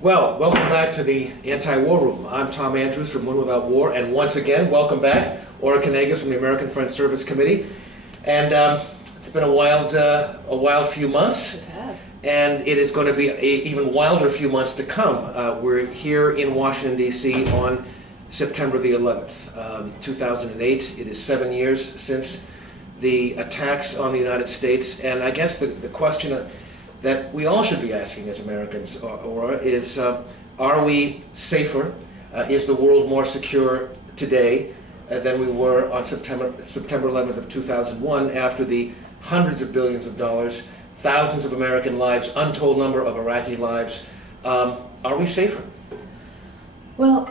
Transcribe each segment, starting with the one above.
Well, welcome back to the Anti-War Room. I'm Tom Andrews from Win Without War, and once again, welcome back, Kanegis from the American Friends Service Committee. And it's been a wild few months. It has. And it is going to be an even wilder few months to come. We're here in Washington, D.C. on September the 11th, 2008. It is 7 years since the attacks on the United States, and I guess the question that we all should be asking as Americans is, are we safer? Is the world more secure today than we were on September 11th of 2001 after the hundreds of billions of dollars, thousands of American lives, untold number of Iraqi lives? Are we safer? Well,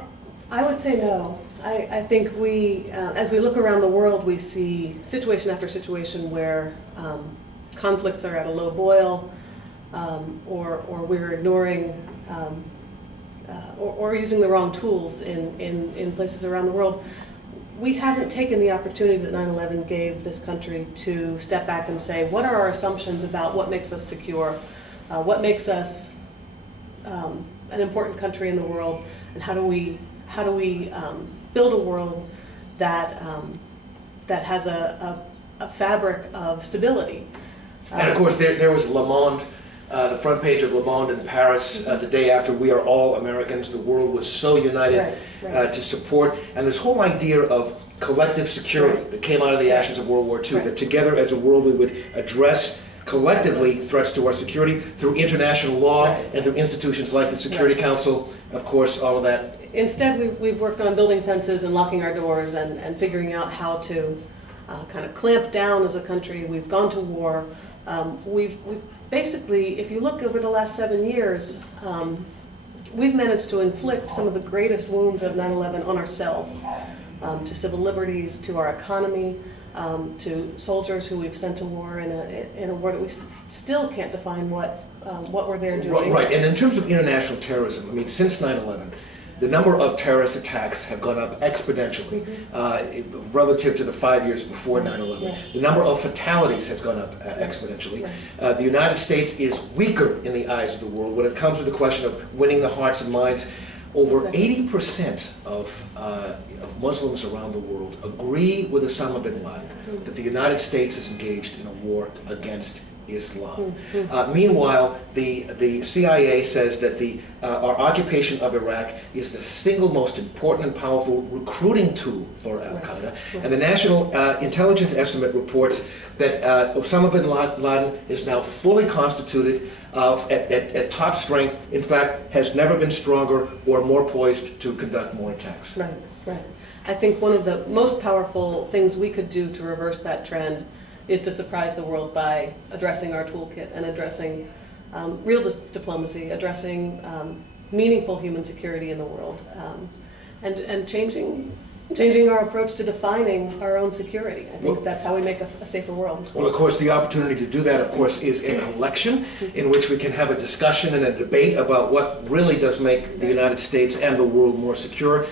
I would say no. I think we, as we look around the world, we see situation after situation where conflicts are at a low boil, or we're ignoring or using the wrong tools in places around the world. We haven't taken the opportunity that 9/11 gave this country to step back and say, what are our assumptions about what makes us secure, what makes us an important country in the world, and how do we build a world that that has a fabric of stability. And of course, there was Le Monde, the front page of Le Monde in Paris, the day after "We are all Americans." The world was so united to support, and this whole idea of collective security that came out of the ashes of World War II, that together as a world we would address collectively threats to our security through international law and through institutions like the Security Council, of course, all of that. Instead, we've worked on building fences and locking our doors and figuring out how to kind of clamp down as a country. We've gone to war. We've basically, if you look over the last 7 years, we've managed to inflict some of the greatest wounds of 9/11 on ourselves, to civil liberties, to our economy, to soldiers who we've sent to war in a war that we still can't define what we're there doing. Right, and in terms of international terrorism, I mean, since 9/11, the number of terrorist attacks have gone up exponentially relative to the 5 years before 9/11. The number of fatalities has gone up exponentially. The United States is weaker in the eyes of the world when it comes to the question of winning the hearts and minds. Over 80% of Muslims around the world agree with Osama bin Laden that the United States is engaged in a war against Islam. Meanwhile, the CIA says that our occupation of Iraq is the single most important and powerful recruiting tool for Al-Qaeda. And the National Intelligence Estimate reports that Osama bin Laden is now fully constituted at top strength, in fact, has never been stronger or more poised to conduct more attacks. Right, right. I think one of the most powerful things we could do to reverse that trend is to surprise the world by addressing our toolkit and addressing real diplomacy, addressing meaningful human security in the world, and changing our approach to defining our own security. I think that's how we make a safer world. Well, of course, the opportunity to do that, of course, is an election in which we can have a discussion and a debate about what really does make the United States and the world more secure.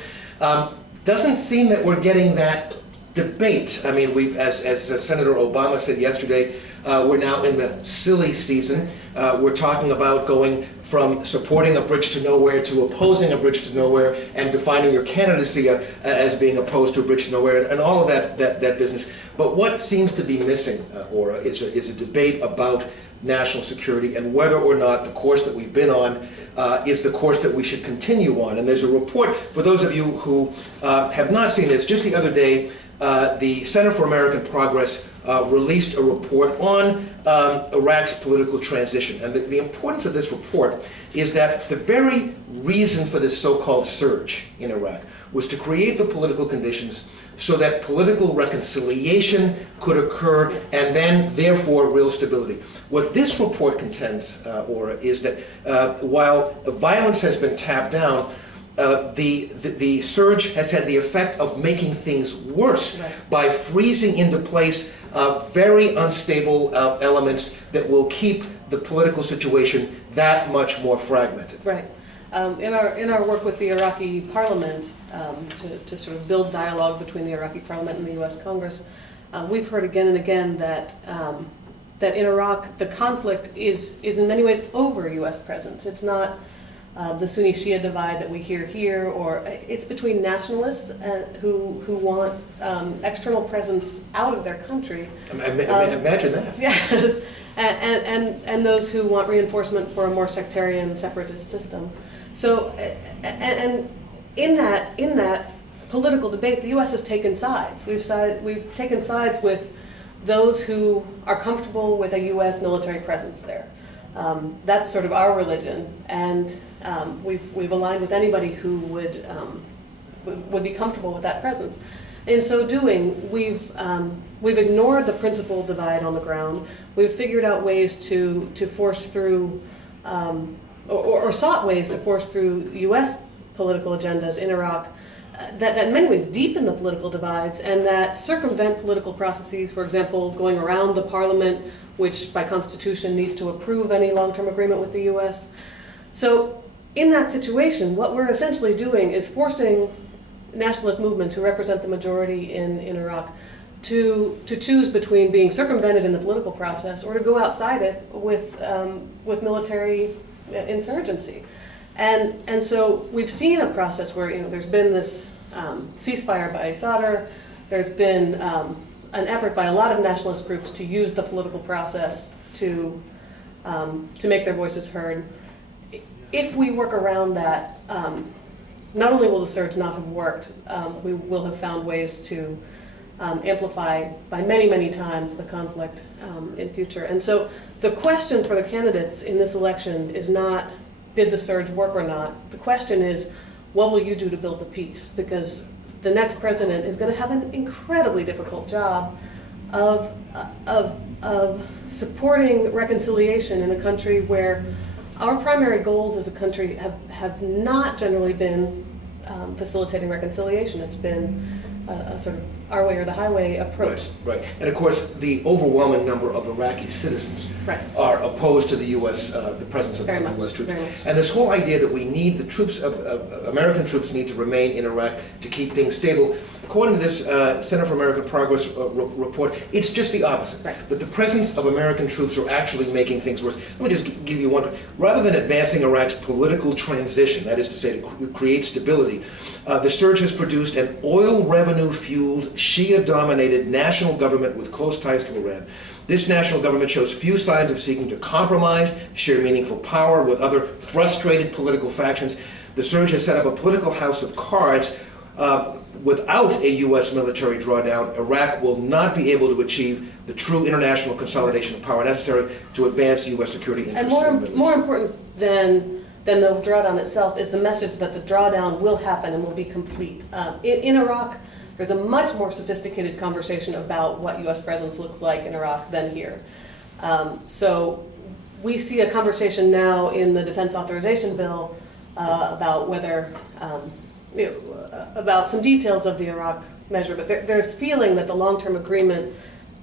Doesn't seem that we're getting that debate. I mean, as Senator Obama said yesterday, we're now in the silly season. We're talking about going from supporting a bridge to nowhere to opposing a bridge to nowhere, and defining your candidacy as being opposed to a bridge to nowhere, and all of that business. But what seems to be missing, Ora, is a debate about national security and whether or not the course that we've been on is the course that we should continue on. And there's a report, for those of you who have not seen this, just the other day, the Center for American Progress released a report on Iraq's political transition. And the importance of this report is that the very reason for this so-called surge in Iraq was to create the political conditions so that political reconciliation could occur, and then, therefore, real stability. What this report contends, Ora, is that while violence has been tamped down, the surge has had the effect of making things worse by freezing into place very unstable elements that will keep the political situation that much more fragmented. Right. In our work with the Iraqi Parliament to sort of build dialogue between the Iraqi Parliament and the U.S. Congress, we've heard again and again that that in Iraq the conflict is in many ways over U.S. presence. It's not the Sunni-Shia divide that we hear here, or it's between nationalists who want external presence out of their country. Imagine that. Yes, and those who want reinforcement for a more sectarian, separatist system. So, and in that political debate, the U.S. has taken sides. We've taken sides with those who are comfortable with a U.S. military presence there. That's sort of our religion, and we've aligned with anybody who would be comfortable with that presence. In so doing, we've ignored the principal divide on the ground. We've figured out ways to force through, or sought ways to force through U.S. political agendas in Iraq that in many ways deepen the political divides and that circumvent political processes, for example, going around the parliament, which by constitution needs to approve any long-term agreement with the U.S. So in that situation, what we're essentially doing is forcing nationalist movements who represent the majority in Iraq to choose between being circumvented in the political process or to go outside it with military insurgency. And so we've seen a process where there's been this ceasefire by Sadr. There's been an effort by a lot of nationalist groups to use the political process to make their voices heard. If we work around that, not only will the surge not have worked, we will have found ways to amplify by many, many times the conflict in future. And so the question for the candidates in this election is not, did the surge work or not? The question is, what will you do to build the peace? Because the next president is going to have an incredibly difficult job of supporting reconciliation in a country where our primary goals as a country have not generally been facilitating reconciliation. It's been a sort of our way or the highway approach. Right. And of course, the overwhelming number of Iraqi citizens are opposed to the U.S., the presence of the U.S. troops. And this whole idea that we need the troops, American troops need to remain in Iraq to keep things stable. According to this Center for American Progress report, it's just the opposite. That the presence of American troops are actually making things worse. Let me just give you one. Rather than advancing Iraq's political transition, that is to say, to create stability, the surge has produced an oil revenue-fueled, Shia-dominated national government with close ties to Iran. This national government shows few signs of seeking to compromise, share meaningful power with other frustrated political factions. The surge has set up a political house of cards. Without a U.S. military drawdown, Iraq will not be able to achieve the true international consolidation of power necessary to advance U.S. security interests. And more important than the drawdown itself is the message that the drawdown will happen and will be complete. In Iraq, there's a much more sophisticated conversation about what U.S. presence looks like in Iraq than here. So we see a conversation now in the Defense Authorization Bill about whether about some details of the Iraq measure, but there's feeling that the long-term agreement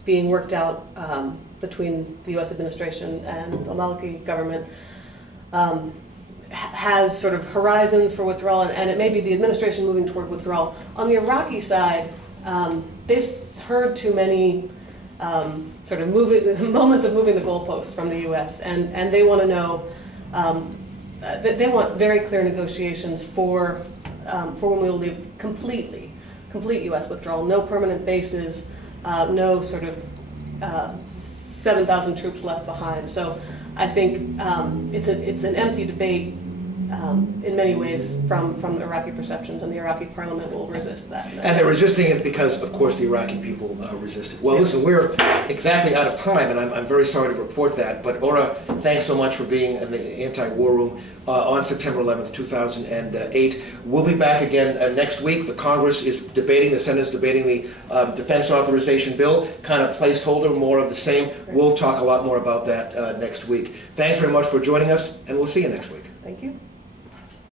being worked out between the U.S. administration and the Maliki government has sort of horizons for withdrawal, and it may be the administration moving toward withdrawal. On the Iraqi side, they've heard too many sort of moments of moving the goalposts from the U.S., and they want to know, they want very clear negotiations for when we will leave complete U.S. withdrawal, no permanent bases, no sort of 7,000 troops left behind. So I think it's an empty debate in many ways from Iraqi perceptions, and the Iraqi parliament will resist that. And they're resisting it because, of course, the Iraqi people resist it. Well, listen, we're exactly out of time, and I'm very sorry to report that, but Ora, thanks so much for being in the anti-war room on September 11th, 2008. We'll be back again next week. The Congress is debating, the Senate is debating the Defense Authorization Bill, kind of placeholder, more of the same. We'll talk a lot more about that next week. Thanks very much for joining us, and we'll see you next week. Thank you.